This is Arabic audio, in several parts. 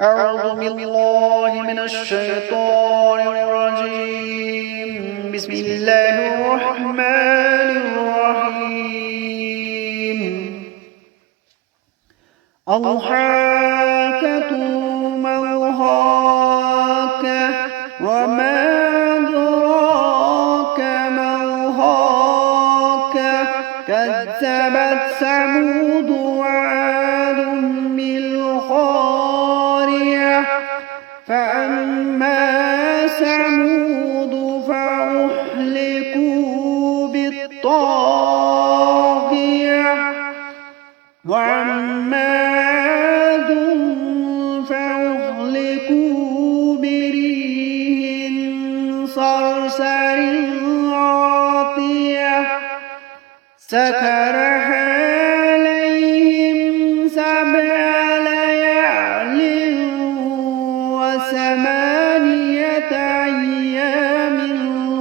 أعوذ بالله من الشيطان الرجيم. بسم الله الرحمن الرحيم. الحاقة ما الحاقة وما أدراك ما الحاقة كذبت ثمود وعاد بالقارعة فأما ثمود فأهلكوا بالطاغية وأما عاد فأهلكوا بريح صرصر عاتية سخرها عليهم 7 ليال و8 أيام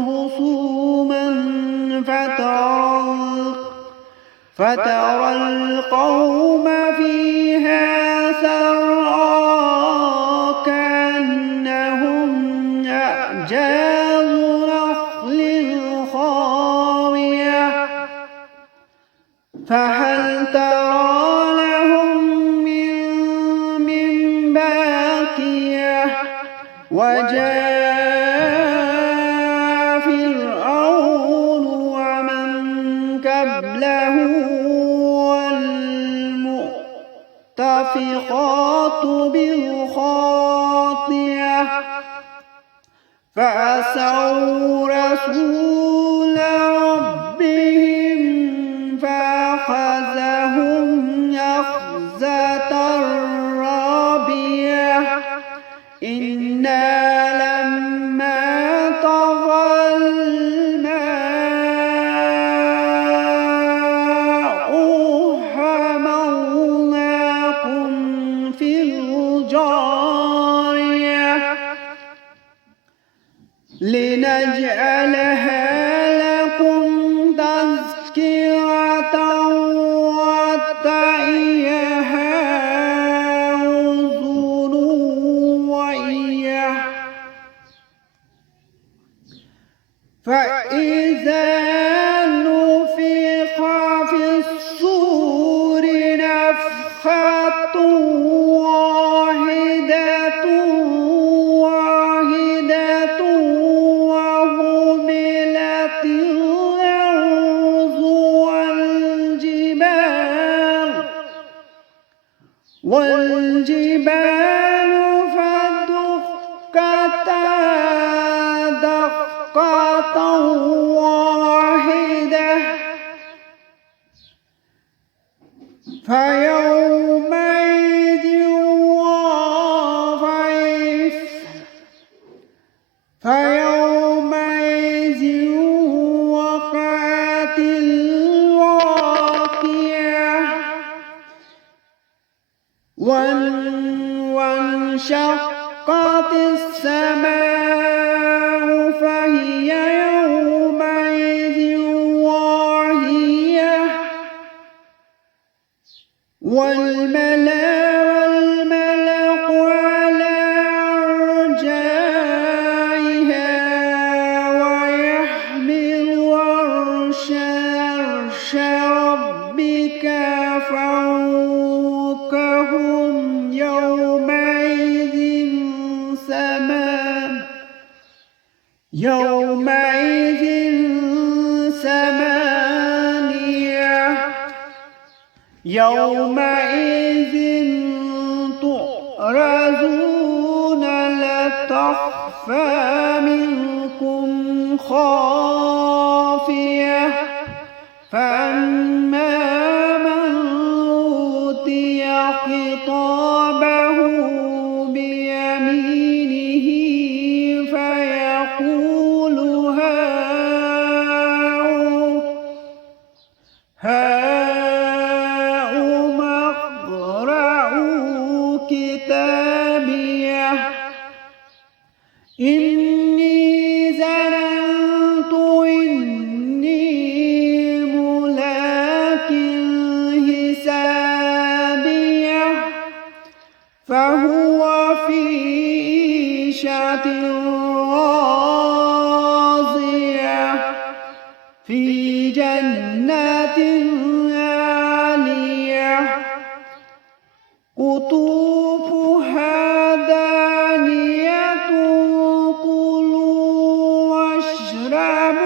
حسوما فترى القوم فيها صرعى كأنهم أعجاز نخل خاوية فهل ترى لهم من باقية وجاء فرعون ومن قبله والمؤتفقات بالخاطئة فعصوا رسول ربهم فأخذهم أخذة رابية إنا لما طغى الماء حملناكم في الجارية لنجعلها لكم تذكرة وتعيها أذن واعية فإذا نفخ في الصور نفخة واحدة وحملت الأرض والجبال فدكتا دقة واحدة فيومئذ وقعت الواقعة وانشقت السماء فهي يومئذ واهية والملك على أرجائها ويحمل عرش ربك فوقهم يومئذ ثمانية يومئذ تعرضون لا تخفى منكم خافية فأما من أوتي كتابه بيمينه فيقول هاؤم اقرءوا كتابيه إني ظننت إني ملاق حسابيه فهو فهو في عيشة راضية في جنة عالية قطوفها دانية كلوا واشربوا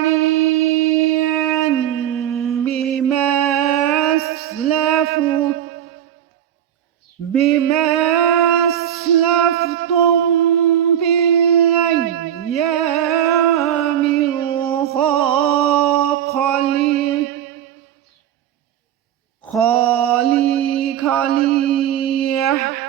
هنيئا بما أسلفتم في الأيام الخالية